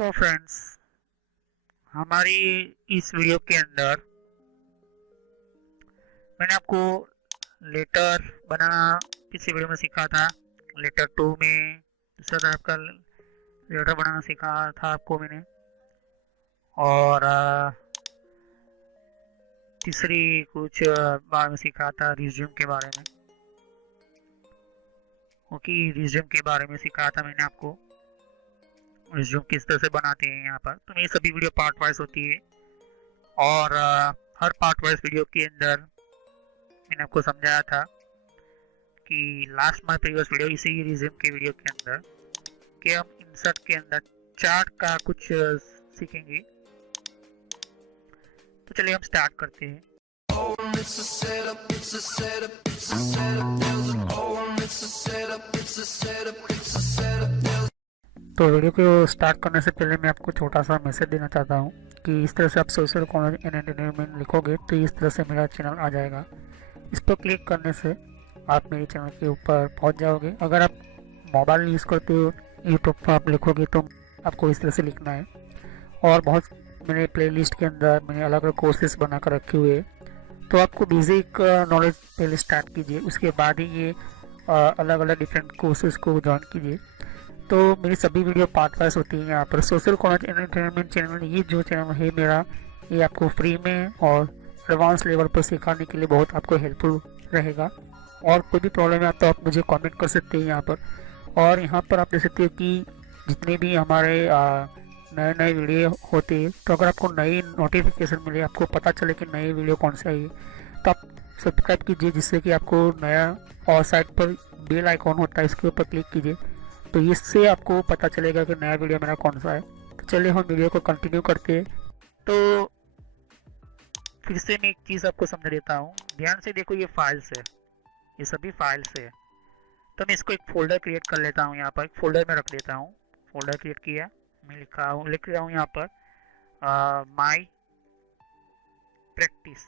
तो फ्रेंड्स, हमारी इस वीडियो के अंदर मैंने आपको लेटर बनाना पिछली वीडियो में सीखा था। लेटर 2 में दूसरा टाइप का लेटर बनाना सीखा था आपको मैंने। और तीसरी कुछ बार में सीखा था रिज्यूम के बारे में। ओके, रिज्यूम के बारे में सिखाया था मैंने आपको, रिज्यूम किस तरह से बनाते हैं यहाँ पर। तो मेरी सभी वीडियो पार्ट वाइज होती है और हर पार्ट वाइज वीडियो के अंदर मैंने आपको समझाया था कि लास्ट माय प्रीवियस वीडियो इसी रिज्यूम के वीडियो के अंदर कि हम इंसर्ट के अंदर चार्ट का कुछ सीखेंगे। तो चलिए हम स्टार्ट करते हैं। तो वीडियो को स्टार्ट करने से पहले मैं आपको छोटा सा मैसेज देना चाहता हूँ कि इस तरह से आप सोशल कॉलेज एंड एंटरटेनमेंट लिखोगे तो इस तरह से मेरा चैनल आ जाएगा। इस पर क्लिक करने से आप मेरे चैनल के ऊपर पहुँच जाओगे। अगर आप मोबाइल यूज़ करते हो यूट्यूब पर आप लिखोगे तो आपको इस तरह से लिखना है। और बहुत मेरे प्लेलिस्ट के अंदर मैंने अलग अलग कोर्सेज बना कर रखे हुए हैं। तो आपको बेसिक नॉलेज पहले स्टार्ट कीजिए, उसके बाद ही ये अलग अलग डिफरेंट कोर्सेज को ज्वाइन कीजिए। तो मेरी सभी वीडियो पार्ट वाइज होती है यहाँ पर। सोशल कॉलेज एंटरटेनमेंट चैनल, ये जो चैनल है मेरा, ये आपको फ्री में और एडवांस लेवल पर सिखाने के लिए बहुत आपको हेल्पफुल रहेगा। और कोई भी प्रॉब्लम है तो आप मुझे कमेंट कर सकते हैं यहाँ पर। और यहाँ पर आप देख सकते हो कि जितने भी हमारे नए नए वीडियो होते हैं, तो अगर आपको नई नोटिफिकेशन मिले, आपको पता चले कि नई वीडियो कौन सी आई है, तो आप सब्सक्राइब कीजिए जिससे कि आपको नया, और साइड पर बेल आइकॉन होता है इसके ऊपर क्लिक कीजिए तो इससे आपको पता चलेगा कि नया वीडियो मेरा कौन सा है। तो चलिए हम वीडियो को कंटिन्यू करते हैं। तो फिर से मैं एक चीज़ आपको समझा देता हूँ, ध्यान से देखो। ये फाइल्स है, ये सभी फाइल्स है। तो मैं इसको एक फोल्डर क्रिएट कर लेता हूँ, यहाँ पर एक फोल्डर में रख देता हूँ। फोल्डर क्रिएट किया, मैं लिख रहा हूँ यहाँ पर माई प्रैक्टिस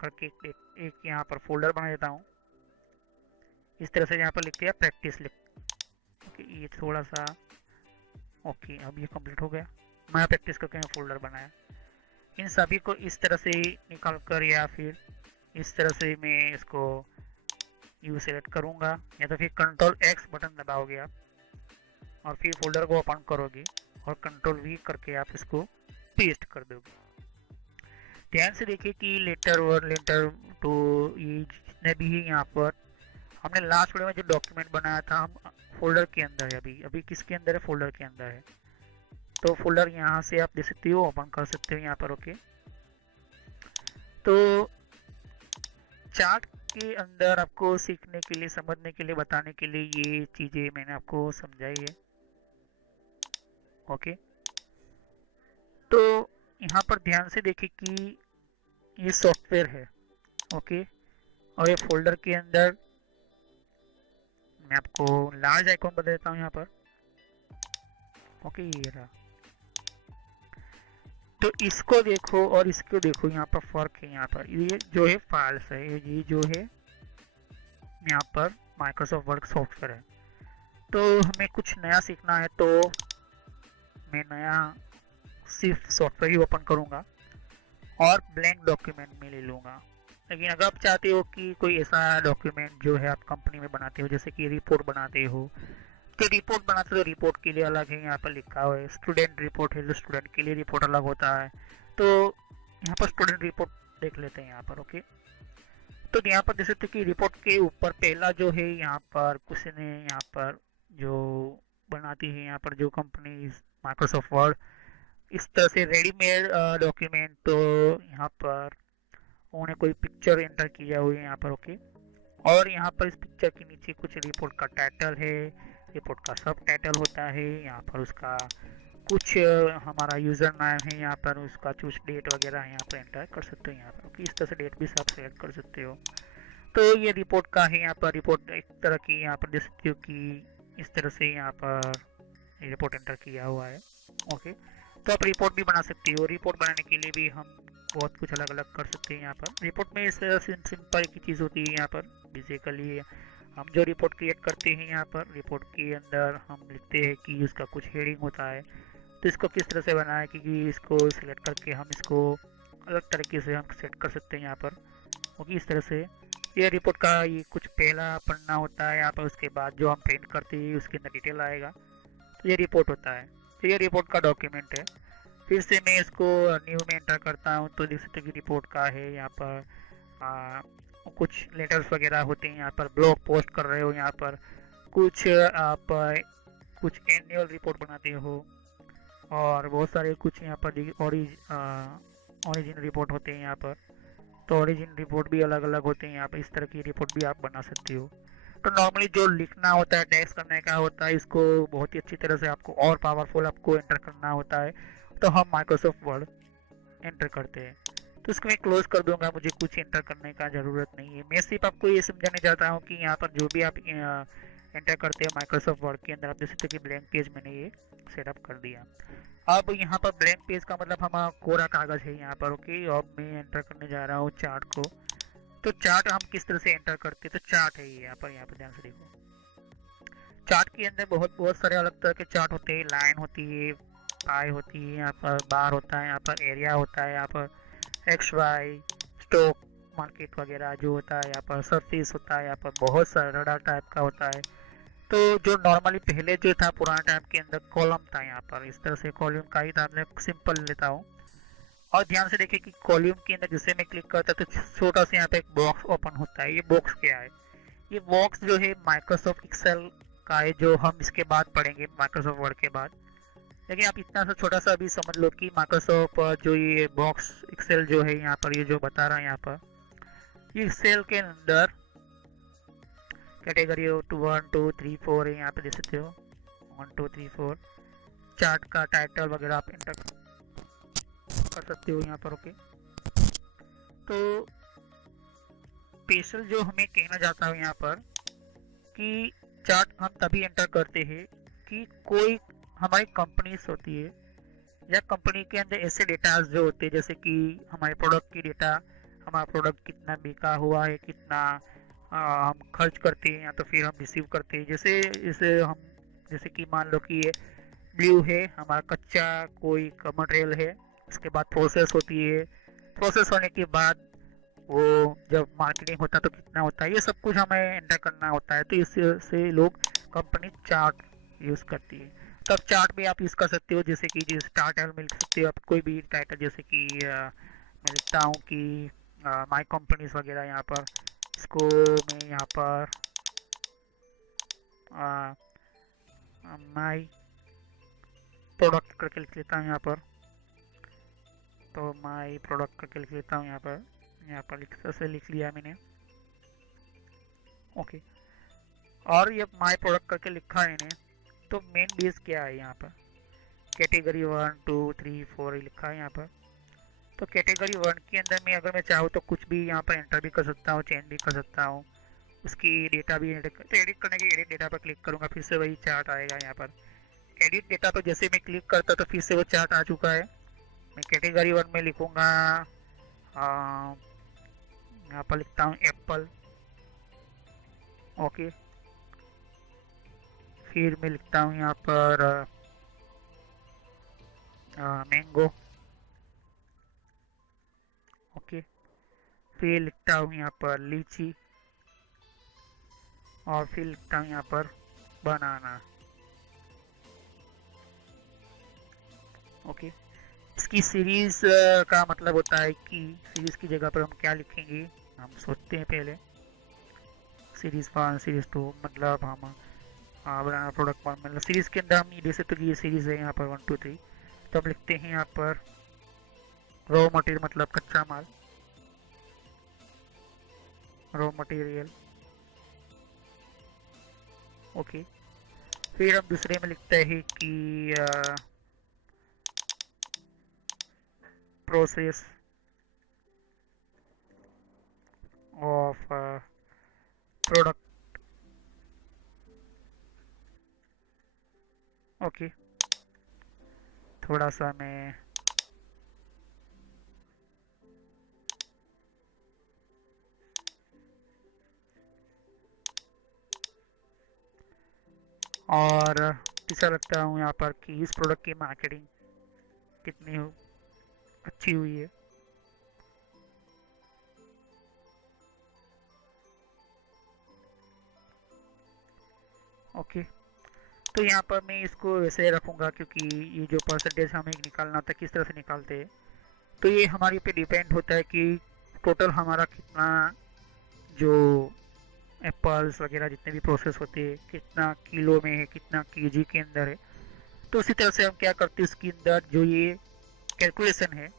करके एक यहाँ पर फोल्डर बना देता हूँ। इस तरह से यहाँ पर लिख दिया प्रैक्टिस लिख। ओके, ये थोड़ा सा ओके, अब ये कंप्लीट हो गया। मैं प्रैक्टिस करके मैं फोल्डर बनाया। इन सभी को इस तरह से निकाल कर या फिर इस तरह से मैं इसको यू सेलेक्ट करूँगा, या तो फिर कंट्रोल एक्स बटन दबाओगे आप और फिर फोल्डर को ओपन करोगे और कंट्रोल वी करके आप इसको पेस्ट कर दोगे। ध्यान से देखिए कि लेटर 1, लेटर 2, ये जितने भी है यहाँ पर हमने लास्ट वीडियो में जो डॉक्यूमेंट बनाया था, हम फोल्डर के अंदर है। अभी किसके अंदर है? फोल्डर के अंदर है। तो फोल्डर यहाँ से आप देख सकते हो, ओपन कर सकते हो यहाँ पर। ओके, तो चार्ट के अंदर आपको सीखने के लिए, समझने के लिए, बताने के लिए ये चीज़ें मैंने आपको समझाई है। ओके, तो यहाँ पर ध्यान से देखिए कि ये सॉफ्टवेयर है। ओके, और ये फोल्डर के अंदर मैं आपको लार्ज आइकॉन बता देता हूँ यहाँ पर। ओके, ये रहा। तो इसको देखो और इसको देखो, यहाँ पर फर्क है। यहाँ पर ये जो है फाइल्स है, ये जो है यहाँ पर माइक्रोसॉफ्ट वर्ड सॉफ्टवेयर है। तो हमें कुछ नया सीखना है तो मैं नया सिर्फ सॉफ्टवेयर ही ओपन करूँगा और ब्लैंक डॉक्यूमेंट में ले लूँगा। लेकिन अगर आप चाहते हो कि कोई ऐसा डॉक्यूमेंट जो है आप कंपनी में बनाते हो, जैसे कि रिपोर्ट बनाते हो, तो रिपोर्ट बनाते हो, रिपोर्ट के लिए अलग है। यहाँ पर लिखा हुआ है स्टूडेंट रिपोर्ट है, तो स्टूडेंट के लिए रिपोर्ट अलग होता है। तो यहाँ पर स्टूडेंट रिपोर्ट देख लेते हैं यहाँ पर। ओके, तो यहाँ पर देख सकते कि रिपोर्ट के ऊपर पहला जो है, यहाँ पर कुछ ने यहाँ पर जो बनाती है, यहाँ पर जो कंपनी माइक्रोसॉफ्ट वर्ड, इस तरह से रेडीमेड डॉक्यूमेंट, तो यहाँ पर उन्होंने कोई पिक्चर एंटर किया हुआ है यहाँ पर। ओके, और यहाँ पर इस पिक्चर के नीचे कुछ रिपोर्ट का टाइटल है, रिपोर्ट का सब टाइटल होता है। यहाँ पर उसका कुछ हमारा यूज़र नाम है, यहाँ पर उसका कुछ डेट वगैरह यहाँ पर एंटर कर सकते हो यहाँ पर। ओके, इस तरह से डेट भी सब सेलेक्ट कर सकते हो। तो ये रिपोर्ट का है। यहाँ पर रिपोर्ट एक तरह की यहाँ पर देख सकते हो कि इस तरह से यहाँ पर रिपोर्ट एंटर किया हुआ है। ओके, तो आप रिपोर्ट भी बना सकते हो। रिपोर्ट बनाने के लिए भी हम बहुत कुछ अलग अलग कर सकते हैं यहाँ पर। रिपोर्ट में इस सिंपल की चीज़ होती है। यहाँ पर बेसिकली हम जो रिपोर्ट क्रिएट करते हैं, यहाँ पर रिपोर्ट के अंदर हम लिखते हैं कि उसका कुछ हेडिंग होता है, तो इसको किस तरह से बनाए कि इसको सिलेक्ट करके हम इसको अलग तरीके से हम सेट कर सकते हैं यहाँ पर। क्योंकि इस तरह से ये रिपोर्ट का ये कुछ पहला पन्ना होता है यहाँ पर, उसके बाद जो हम प्रिंट करते हैं उसके अंदर डिटेल आएगा, तो ये रिपोर्ट होता है। तो ये रिपोर्ट का डॉक्यूमेंट है। फिर से मैं इसको न्यू में एंटर करता हूँ तो देख सकते हैं कि रिपोर्ट का है यहाँ पर। कुछ लेटर्स वगैरह होते हैं यहाँ पर, ब्लॉग पोस्ट कर रहे हो यहाँ पर, कुछ आप कुछ एनुअल रिपोर्ट बनाते हो, और बहुत सारे कुछ यहाँ पर ओरिजिन रिपोर्ट होते हैं यहाँ पर। तो ओरिजिन रिपोर्ट भी अलग अलग होते हैं यहाँ पर, इस तरह की रिपोर्ट भी आप बना सकते हो। तो नॉर्मली जो लिखना होता है, टेक्स्ट करने का होता है, इसको बहुत ही अच्छी तरह से आपको और पावरफुल आपको एंटर करना होता है, तो हम माइक्रोसॉफ्ट वर्ड एंटर करते हैं। तो इसको मैं क्लोज कर दूंगा, मुझे कुछ एंटर करने का ज़रूरत नहीं है। मैं सिर्फ आपको ये समझाने चाहता हूँ कि यहाँ पर जो भी आप एंटर करते हैं माइक्रोसॉफ्ट वर्ड के अंदर, आप देख सकते हो कि ब्लैंक पेज मैंने ये सेटअप कर दिया। अब यहाँ पर ब्लैंक पेज का मतलब हमारा कोरा कागज़ है यहाँ पर। ओके, अब मैं एंटर करने जा रहा हूँ चार्ट को। तो चार्ट हम किस तरह से एंटर करते हैं, तो चार्ट है ये यहाँ पर ध्यान से देखो। चार्ट के अंदर बहुत सारे अलग तरह के चार्ट होते हैं। लाइन होती है, पाई होती है, यहाँ पर बार होता है, यहाँ पर एरिया होता है, यहाँ पर एक्स वाई स्टॉक मार्केट वगैरह जो होता है, यहाँ पर सरफेस होता है, यहाँ पर बहुत सारा रडार टाइप का होता है। तो जो नॉर्मली पहले जो था पुराना टाइप के अंदर कॉलम था, यहाँ पर इस तरह से कॉलम का ही था। मैं सिंपल लेता हूँ और ध्यान से देखिए कि कॉलम के अंदर जैसे मैं क्लिक करता तो छोटा सा यहाँ पे एक बॉक्स ओपन होता है। ये बॉक्स क्या है? ये बॉक्स जो है माइक्रोसॉफ्ट एक्सेल का है, जो हम इसके बाद पढ़ेंगे माइक्रोसॉफ्ट वर्ड के बाद। लेकिन आप इतना सा छोटा सा भी समझ लो कि माइक्रोसॉफ्ट जो ये बॉक्स एक्सेल जो है यहाँ पर, ये जो बता रहा है यहाँ पर, ये एक्सेल के अंदर कैटेगरी 1 2 3 4 है, यहाँ पे देख सकते हो 1 2 3 4। चार्ट का टाइटल वगैरह आप एंटर कर सकते हो यहाँ पर। ओके, तो स्पेशल जो हमें कहना चाहता हूँ यहाँ पर कि चार्ट हम तभी एंटर करते हैं कि कोई हमारी कंपनीज होती है या कंपनी के अंदर ऐसे डेटा जो होते हैं, जैसे कि हमारे प्रोडक्ट की डेटा, हमारा प्रोडक्ट कितना बिका हुआ है, कितना हम खर्च करते हैं या तो फिर हम रिसीव करते हैं। जैसे कि मान लो कि ये ब्लू है, हमारा कच्चा कोई मटेरियल है, उसके बाद प्रोसेस होती है, प्रोसेस होने के बाद वो जब मार्केटिंग होता है तो कितना होता है, ये सब कुछ हमें एंटर करना होता है। तो इससे लोग कंपनी चार्ट यूज़ करती है। तब चार्ट भी आप यूज़ कर सकते हो, जैसे कि जिस टाइटल में लिख सकते हो आप कोई भी टाइटल, जैसे कि मैं लिखता हूँ कि माई कंपनीज वगैरह यहाँ पर। इसको मैं यहाँ पर माई प्रोडक्ट करके लिख लेता हूँ यहाँ पर। तो माई प्रोडक्ट करके लिख लेता हूँ यहाँ पर लिख लिया मैंने। ओके, और ये माई प्रोडक्ट करके लिखा है मैंने। तो मेन बेस क्या है यहाँ पर, कैटेगरी 1 2 3 4 लिखा है यहाँ पर। तो कैटेगरी 1 के अंदर में अगर मैं चाहूँ तो कुछ भी यहाँ पर एंटर भी कर सकता हूँ, चेंज भी कर सकता हूँ, उसकी डेटा भी एडिट करने के एडिट डेटा पर क्लिक करूँगा, फिर से वही चार्ट आएगा यहाँ पर। एडिट डेटा पर जैसे मैं क्लिक करता तो फिर से वो चार्ट आ चुका है। मैं कैटेगरी 1 में लिखूँगा, यहाँ पर लिखता हूँ एप्पल। ओके, फिर मैं लिखता हूँ यहाँ पर मैंगो। ओके, फिर लिखता हूँ यहाँ पर लीची, और फिर लिखता हूँ यहाँ पर बनाना। ओके, इसकी सीरीज का मतलब होता है कि सीरीज की जगह पर हम क्या लिखेंगे, हम सोचते हैं पहले। सीरीज 1 सीरीज 2 मतलब हम बनाना प्रोडक्ट 1 मतलब सीरीज के अंदर हम ये देख सकते हो कि ये सीरीज है यहाँ पर 1 2 3। तो हम लिखते हैं यहाँ पर रॉ मटेरियल मतलब कच्चा माल, रॉ मटेरियल। ओके, फिर हम दूसरे में लिखते हैं कि प्रोसेस ऑफ प्रोडक्ट। ओके, थोड़ा सा मैं और तीसरा रखता हूँ यहाँ पर कि इस प्रोडक्ट की मार्केटिंग कितनी अच्छी हुई है। ओके, तो यहाँ पर मैं इसको वैसे रखूँगा क्योंकि ये जो परसेंटेज हमें निकालना था किस तरह से निकालते हैं, तो ये हमारे पे डिपेंड होता है कि टोटल हमारा कितना जो एप्पल्स वगैरह जितने भी प्रोसेस होते हैं कितना किलो में है, कितना केजी के अंदर है। तो उसी तरह से हम क्या करते हैं, उसके अंदर जो ये कैलकुलेशन है,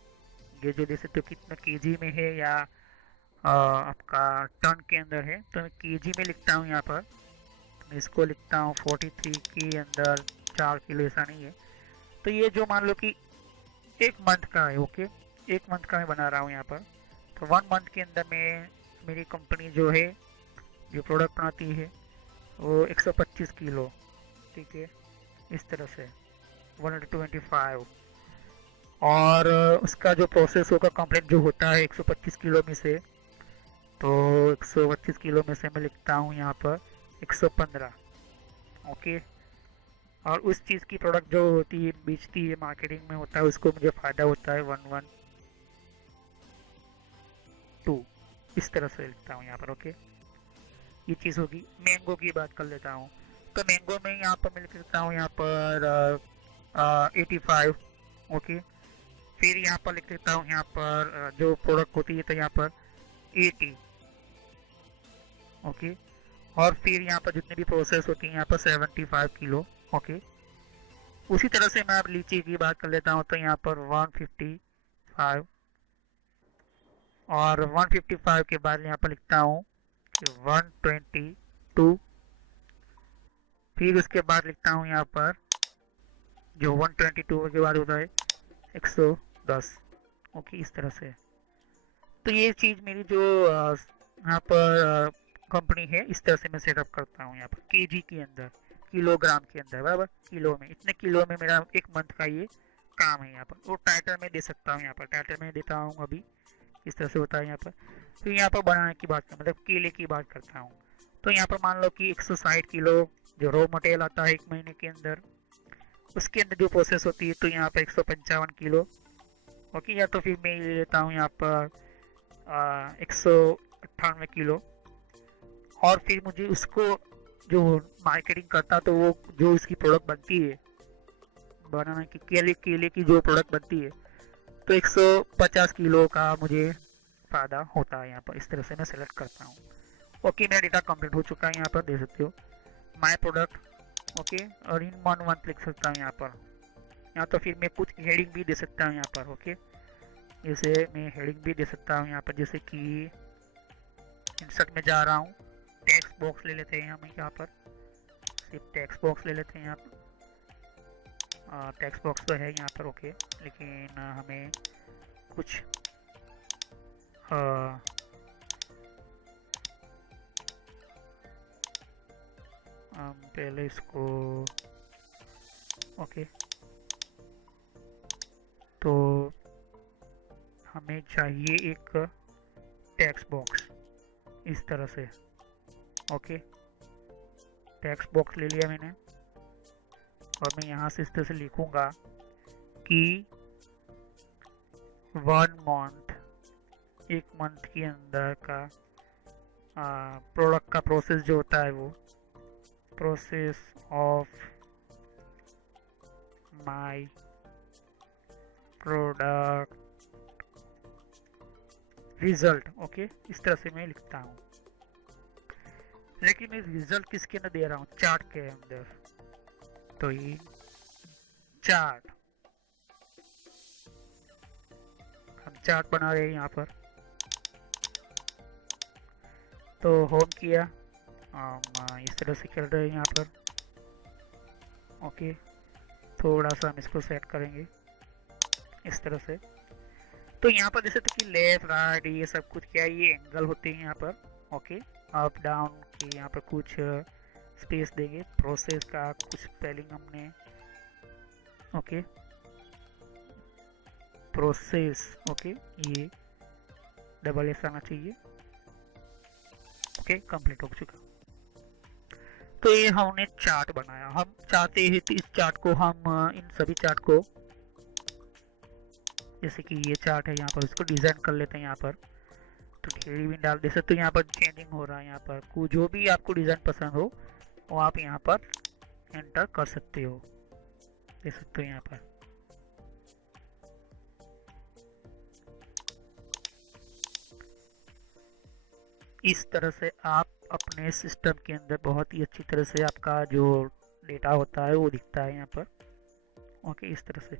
ये जो जैसे तो कितना केजी में है या आपका टन के अंदर है, तो मैं केजी में लिखता हूँ यहाँ पर। मैं इसको लिखता हूँ 43 के अंदर 4 किलो, ऐसा नहीं है। तो ये जो मान लो कि एक मंथ का है, ओके, एक मंथ का मैं बना रहा हूँ यहाँ पर। तो 1 मंथ के अंदर में मेरी कंपनी जो है जो प्रोडक्ट बनाती है वो 125 किलो, ठीक है, इस तरह से 125। और उसका जो प्रोसेस होगा कंप्लीट जो होता है 125 किलो में से, तो 125 किलो में से मैं लिखता हूँ यहाँ पर 115, ओके। और उस चीज़ की प्रोडक्ट जो होती है बेचती है मार्केटिंग में होता है, उसको मुझे फ़ायदा होता है 112, इस तरह से लिखता हूँ यहाँ पर, ओके। ये चीज़ होगी। मैंगो की बात कर लेता हूँ, तो मैंगो में यहाँ पर मैं लिख लेता हूँ यहाँ पर 85, ओके। फिर यहाँ पर लिख लेता हूँ यहाँ पर जो प्रोडक्ट होती है तो यहाँ पर 80, ओके। और फिर यहाँ पर जितनी भी प्रोसेस होती है यहाँ पर 75 किलो, ओके। उसी तरह से मैं अब लीची की बात कर लेता हूँ, तो यहाँ पर 155, और 155 के बाद यहाँ पर लिखता हूँ 122। फिर उसके बाद लिखता हूँ यहाँ पर जो 122 के बाद होता है 110, ओके, इस तरह से। तो ये चीज़ मेरी जो यहाँ पर कंपनी है, इस तरह से मैं सेटअप करता हूँ यहाँ पर केजी के अंदर, किलोग्राम के अंदर, बराबर, किलो में, इतने किलो में मेरा एक मंथ का ये काम है यहाँ पर। वो टाइटल में दे सकता हूँ, यहाँ पर टाइटल में देता हूँ अभी, इस तरह से होता है यहाँ पर। तो यहाँ पर बनाने की बात मतलब केले की बात करता हूँ, तो यहाँ पर मान लो कि 160 किलो जो रॉ मटेरियल आता है एक महीने के अंदर, उसके अंदर जो प्रोसेस होती है, तो यहाँ पर 155 किलो, ओके। या तो फिर मैं ले लेता हूँ यहाँ पर 198 किलो। और फिर मुझे उसको जो मार्केटिंग करता, तो वो जो इसकी प्रोडक्ट बनती है बनाना की केले की जो प्रोडक्ट बनती है, तो 150 किलो का मुझे फ़ायदा होता है यहाँ पर। इस तरह से मैं सेलेक्ट करता हूँ, ओके। मेरा डेटा कंप्लीट हो चुका है, यहाँ पर देख सकते हो माय प्रोडक्ट, ओके। और इन 1 मंथ लिख सकता हूँ यहाँ पर। यहाँ तो फिर मैं कुछ हेडिंग भी दे सकता हूँ यहाँ पर, ओके। जैसे मैं हेडिंग भी दे सकता हूँ यहाँ पर, जैसे कि इंसर्ट में जा रहा हूँ, टेक्स्ट बॉक्स ले लेते हैं हम यहाँ पर, सिर्फ टेक्स्ट बॉक्स ले लेते हैं यहाँ पर। टेक्स्ट बॉक्स तो है यहाँ पर, ओके, लेकिन हमें कुछ पहले इसको, ओके, तो हमें चाहिए एक टेक्स्ट बॉक्स इस तरह से, ओके। टेक्स्ट बॉक्स ले लिया मैंने, और मैं यहाँ से इस तरह से लिखूँगा कि 1 मंथ, एक मंथ के अंदर का प्रोडक्ट का प्रोसेस जो होता है, वो process of my product result, okay, इस तरह से मैं लिखता हूँ। लेकिन मैं रिजल्ट किसके अंदर दे रहा हूँ, चार्ट के अंदर, तो ये चार्ट, हम चार्ट बना रहे हैं यहाँ पर। तो होम किया, हम इस तरह से चल रहे हैं यहाँ पर, ओके। थोड़ा सा हम इसको सेट करेंगे इस तरह से। तो यहाँ पर जैसे कि लेफ्ट राइट ये सब कुछ क्या ये एंगल होते हैं यहाँ पर, ओके। अप डाउन की यहाँ पर कुछ स्पेस देंगे, प्रोसेस का कुछ स्पेलिंग हमने, ओके, प्रोसेस, ओके, ये डबल एस आना चाहिए, ओके, कंप्लीट हो चुका। तो ये हमने चार्ट बनाया। हम चाहते हैं कि इस चार्ट को हम इन सभी चार्ट को जैसे कि ये चार्ट है, यहाँ पर इसको डिज़ाइन कर लेते हैं यहाँ पर। तो थ्री भी डाल दे सकते हो, यहाँ पर चेंजिंग हो रहा है, यहाँ पर जो भी आपको डिज़ाइन पसंद हो वो आप यहाँ पर एंटर कर सकते हो, देख सकते हो यहाँ पर। इस तरह से आप अपने सिस्टम के अंदर बहुत ही अच्छी तरह से आपका जो डेटा होता है वो दिखता है यहाँ पर। ओके, इस तरह से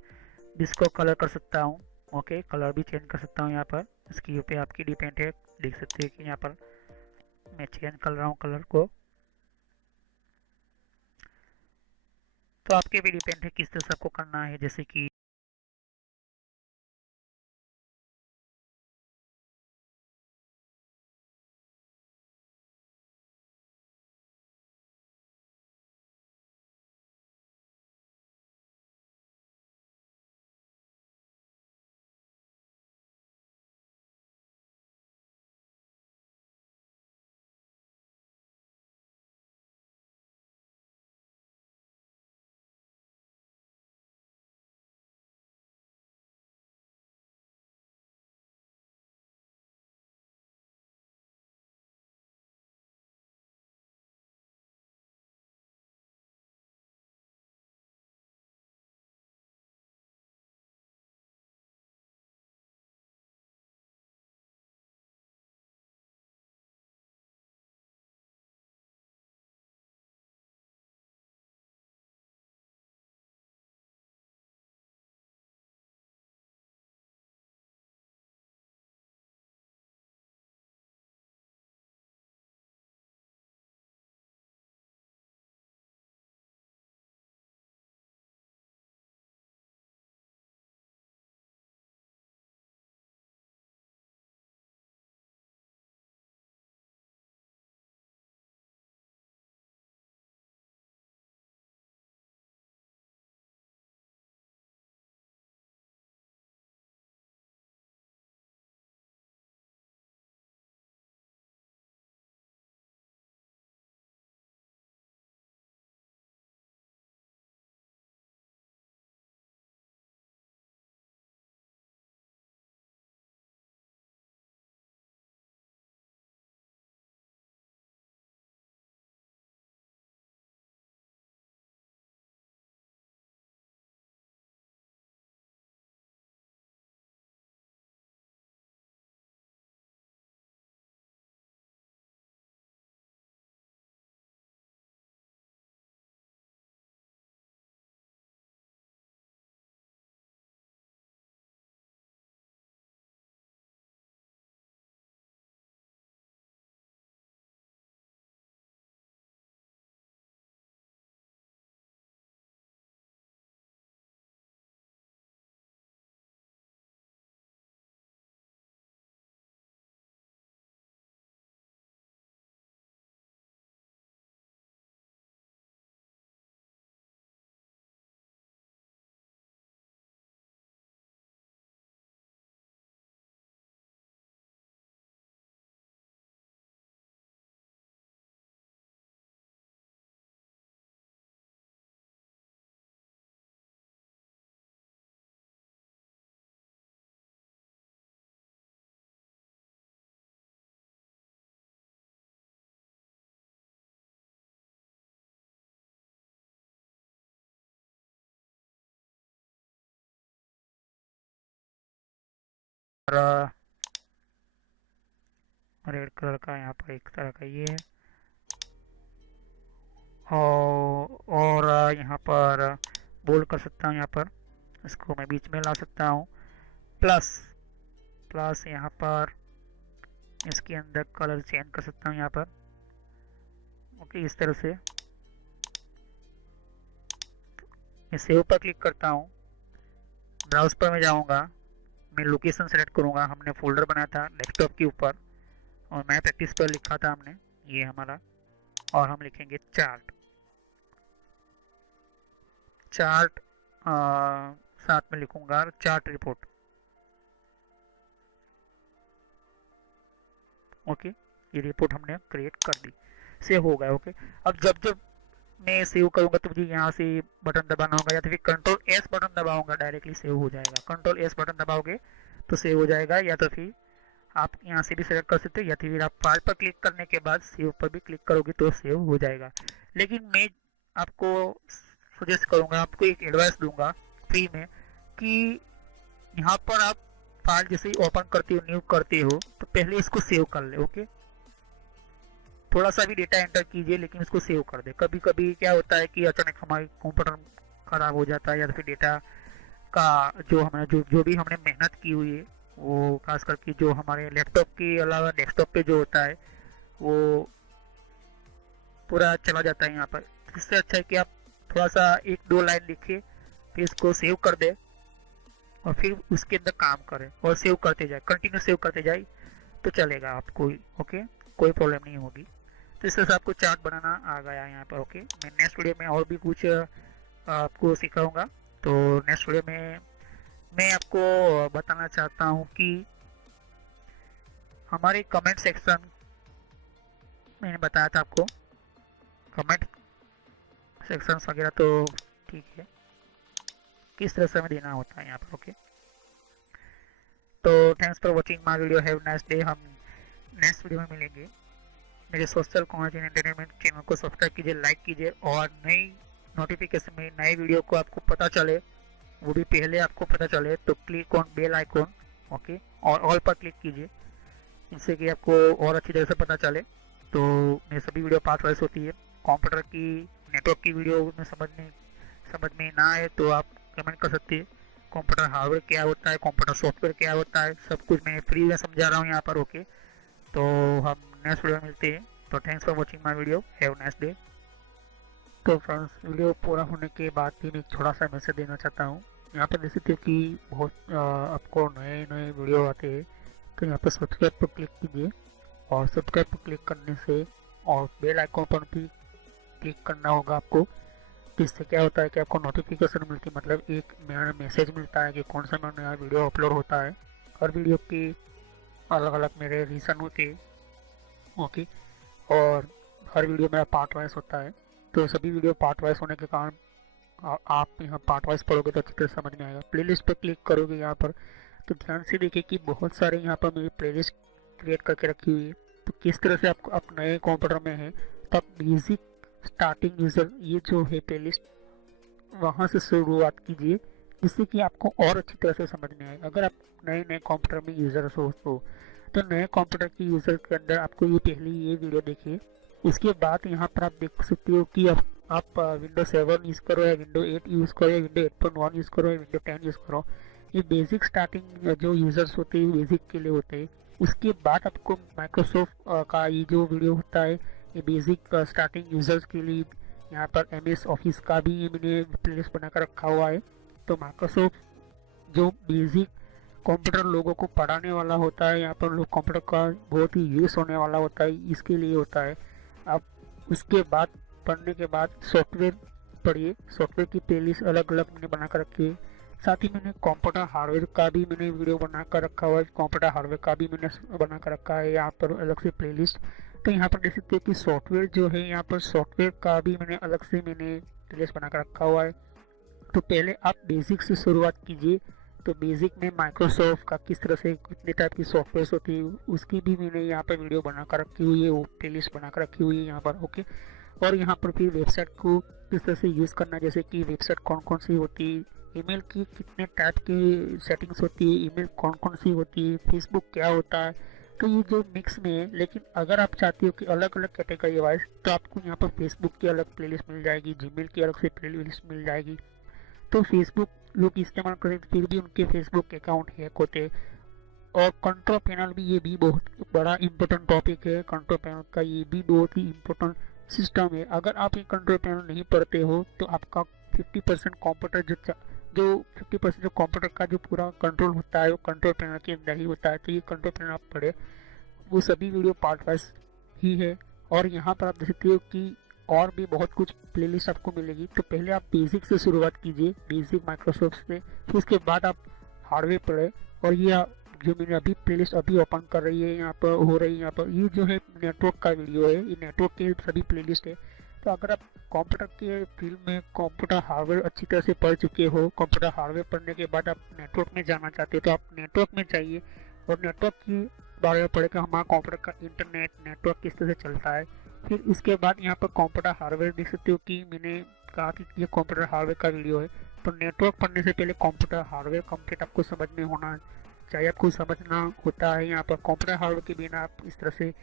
इसको कलर कर सकता हूँ। ओके, कलर भी चेंज कर सकता हूँ यहाँ पर, इसकी ऊपर आपकी डिपेंड है। देख सकते हैं कि यहाँ पर मैं चेंज कर रहा हूँ कलर को। तो आपके भी डिपेंड है किस तरह से आपको करना है, जैसे कि रेड कलर का यहाँ पर एक तरह का ये है। और यहाँ पर बोल्ड कर सकता हूँ, यहाँ पर इसको मैं बीच में ला सकता हूँ। प्लस प्लस यहाँ पर इसके अंदर कलर चेंज कर सकता हूँ यहाँ पर। ओके, इस तरह से मैं सेव पर क्लिक करता हूँ। ब्राउज पर मैं जाऊँगा, मैं लोकेशन सेलेक्ट करूँगा। हमने फोल्डर बनाया था डेस्कटॉप के ऊपर और मैं प्रैक्टिस पर लिखा था हमने, ये हमारा। और हम लिखेंगे चार्ट। चार्ट साथ में लिखूंगा चार्ट रिपोर्ट। ओके, ये रिपोर्ट हमने क्रिएट कर दी, सेव हो गया। ओके, अब जब जब मैं सेव करूँगा तो मुझे यहाँ से बटन दबाना होगा, या तो फिर कंट्रोल एस बटन दबाऊंगा, डायरेक्टली सेव हो जाएगा। कंट्रोल एस बटन दबाओगे तो सेव हो जाएगा, या तो फिर आप यहाँ से भी सेलेक्ट कर सकते हो, या फिर आप फाइल पर क्लिक करने के बाद सेव पर भी क्लिक करोगे तो सेव हो जाएगा। लेकिन मैं आपको सजेस्ट करूँगा, आपको एक एडवाइस दूंगा फ्री में, कि यहाँ पर आप फाइल जैसे ही ओपन करते हो, न्यू करते हो, तो पहले इसको सेव कर ले। ओके, थोड़ा सा भी डेटा एंटर कीजिए लेकिन इसको सेव कर दे। कभी कभी क्या होता है कि अचानक हमारी कंप्यूटर खराब हो जाता है, या फिर डेटा का जो हमें जो भी हमने मेहनत की हुई है, वो खास करके जो हमारे लैपटॉप के अलावा डेस्कटॉप पे जो होता है वो पूरा चला जाता है यहाँ पर। इससे अच्छा है कि आप थोड़ा सा एक दो लाइन लिखिए, फिर इसको सेव कर दे और फिर उसके अंदर काम करें और सेव करते जाए, कंटिन्यू सेव करते जाए तो चलेगा आपको। ओके, कोई प्रॉब्लम नहीं होगी। तो इस तरह से आपको चार्ट बनाना आ गया यहाँ पर। ओके, मैं नेक्स्ट वीडियो में और भी कुछ आपको सिखाऊंगा। तो नेक्स्ट वीडियो में मैं आपको बताना चाहता हूँ कि हमारे कमेंट सेक्शन, मैंने बताया था आपको कमेंट सेक्शंस वगैरह, तो ठीक है, किस तरह से हमें देना होता है यहाँ पर। ओके, तो thanks for watching my video, have nice day. हम नेक्स्ट वीडियो में मिलेंगे। मेरे social commerce and entertainment channel को सब्सक्राइब कीजिए, लाइक कीजिए, और नई नोटिफिकेशन में नए वीडियो को आपको पता चले, वो भी पहले आपको पता चले, तो click on bell icon. Okay, और ऑल पर क्लिक कीजिए, जिससे कि आपको और अच्छी तरह से पता चले। तो मेरी सभी वीडियो पार्ट वाइज होती है। कंप्यूटर की नेटवर्क की वीडियो में समझ में ना आए तो आप कमेंट कर सकते हैं। कंप्यूटर हार्डवेयर क्या होता है, कंप्यूटर सॉफ्टवेयर क्या होता है, सब कुछ मैं फ्री में समझा रहा हूँ यहाँ पर। ओके, तो हम नेक्स्ट वीडियो में मिलते हैं। तो thanks for watching my video, have nice day. तो फ्रेंड्स, वीडियो पूरा होने के बाद भी मैं थोड़ा सा मैसेज देना चाहता हूँ। यहाँ पर देख सकते हो कि बहुत आपको नए नए वीडियो आते हैं, तो यहाँ पर सब्सक्राइब पर क्लिक कीजिए, और सब्सक्राइब पर क्लिक करने से और बेल आइकॉन पर भी क्लिक करना होगा आपको। तो इससे क्या होता है कि आपको नोटिफिकेशन मिलती है, मतलब एक नया मैसेज मिलता है कि कौन सा नया वीडियो अपलोड होता है। हर वीडियो की अलग अलग मेरे रीज़न होते हैं। ओके, और हर वीडियो मेरा पार्ट वाइज होता है, तो सभी वीडियो पार्ट वाइज होने के कारण आप यहाँ पार्ट वाइज पढ़ोगे तो अच्छी तरह समझ में आएगा। प्लेलिस्ट पर क्लिक करोगे यहाँ पर, तो ध्यान से देखिए कि बहुत सारे यहाँ पर मेरी प्लेलिस्ट क्रिएट करके रखी हुई है। तो किस तरह से आपको, आप नए कंप्यूटर में हैं तो आप बेसिक स्टार्टिंग यूज़र, ये जो है प्लेलिस्ट, वहाँ से शुरुआत कीजिए, जिससे कि आपको और अच्छी तरह से समझ में आए। अगर आप नए नए कंप्यूटर में यूज़र हो तो नए कंप्यूटर के यूज़र के अंदर आपको ये पहले ये वीडियो देखिए। उसके बाद यहाँ पर आप देख सकते हो कि आप विंडो 7 यूज़ करो, या विंडो 8 यूज़ करो, या विंडो 8.1 यूज़ करो, या विंडो 10 यूज़ करो। ये बेसिक स्टार्टिंग जो यूज़र्स होते हैं, बेसिक के लिए होते हैं। उसके बाद आपको माइक्रोसॉफ्ट का ये जो वीडियो होता है, ये बेसिक स्टार्टिंग यूज़र्स के लिए। यहाँ पर MS ऑफिस का भी मैंने प्लेलिस्ट बनाकर रखा हुआ है। तो माइक्रोसॉफ्ट जो बेसिक कंप्यूटर लोगों को पढ़ाने वाला होता है, यहाँ पर लोग कंप्यूटर का बहुत ही यूज़ होने वाला होता है, इसके लिए होता है। आप उसके बाद पढ़ने के बाद सॉफ्टवेयर पढ़िए। सॉफ्टवेयर की प्लेलिस्ट अलग अलग मैंने बना कर रखी है। साथ ही मैंने कंप्यूटर हार्डवेयर का भी मैंने वीडियो बना कर रखा हुआ है, कंप्यूटर हार्डवेयर का भी मैंने बना कर रखा है यहाँ पर अलग से प्लेलिस्ट। तो यहाँ पर देख सकते हैं कि सॉफ्टवेयर जो है, यहाँ पर सॉफ्टवेयर का भी मैंने अलग से प्लेलिस्ट बना कर रखा हुआ है। तो पहले आप बेसिक से शुरुआत कीजिए। तो बेसिक में माइक्रोसॉफ्ट का किस तरह से कितने टाइप की सॉफ्टवेयर होती है, उसकी भी मैंने यहाँ पर वीडियो बना कर रखी हुई है, वो प्लेलिस्ट बना कर रखी हुई है यहाँ पर। ओके, और यहाँ पर फिर वेबसाइट को किस तरह से यूज़ करना, जैसे कि वेबसाइट कौन कौन सी होती है, ईमेल की कितने टाइप की सेटिंग्स होती है, ईमेल कौन कौन सी होती है, फेसबुक क्या होता है। तो ये जो मिक्स में है, लेकिन अगर आप चाहते हो कि अलग अलग कैटेगरी वाइज, तो आपको यहाँ पर फेसबुक की अलग प्लेलिस्ट मिल जाएगी, जीमेल की अलग से प्लेलिस्ट मिल जाएगी। तो फेसबुक लोग इस्तेमाल करें फिर भी उनके फेसबुक अकाउंट हैक होते हैं। और कंट्रोल पैनल भी, ये भी बहुत बड़ा इम्पोर्टेंट टॉपिक है। कंट्रोल पैनल का ये भी बहुत ही इम्पोर्टेंट सिस्टम है। अगर आप ये कंट्रोल पैनल नहीं पढ़ते हो तो आपका 50% कंप्यूटर जो 50% जो कंप्यूटर का जो पूरा कंट्रोल होता है वो कंट्रोल पैनल के अंदर ही होता है। तो ये कंट्रोल पैनल आप पढ़े, वो सभी वीडियो पार्ट वाइज ही है। और यहाँ पर आप देख सकते हो कि और भी बहुत कुछ प्लेलिस्ट आपको मिलेगी। तो पहले आप बेसिक से शुरुआत कीजिए, बेसिक माइक्रोसॉफ्ट से, फिर उसके बाद आप हार्डवेयर पढ़े। और ये जो मैंने अभी प्लेलिस्ट अभी ओपन कर रही है यहाँ पर हो रही है, यहाँ पर ये जो है नेटवर्क का वीडियो है, ये नेटवर्क के सभी प्लेलिस्ट है। तो अगर आप कंप्यूटर के फील्ड में कंप्यूटर हार्डवेयर अच्छी तरह से पढ़ चुके हो, कंप्यूटर हार्डवेयर पढ़ने के बाद आप नेटवर्क में जाना चाहते हो, तो आप नेटवर्क में जाइए और नेटवर्क के बारे में पढ़े कि हमारा कंप्यूटर का इंटरनेट नेटवर्क किस तरह से चलता है। फिर उसके बाद यहाँ पर कंप्यूटर हार्डवेयर देख सकते हो कि मैंने कहा कि ये कंप्यूटर हार्डवेयर का वीडियो है। तो नेटवर्क पढ़ने से पहले कंप्यूटर हार्डवेयर कंप्लीट आपको समझ में होना चाहिए, आपको समझना होता है। यहाँ पर कंप्यूटर हार्डवेयर के बिना आप इस तरह से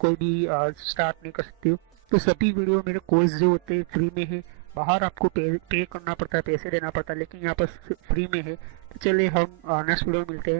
कोई भी स्टार्ट नहीं कर सकते हो। तो सभी वीडियो मेरे कोर्स जो होते हैं फ्री में है, बाहर आपको पे करना पड़ता है, पैसे देना पड़ता है, लेकिन यहाँ पर फ्री में है। तो चलिए हम नेक्स्ट वीडियो में मिलते हैं।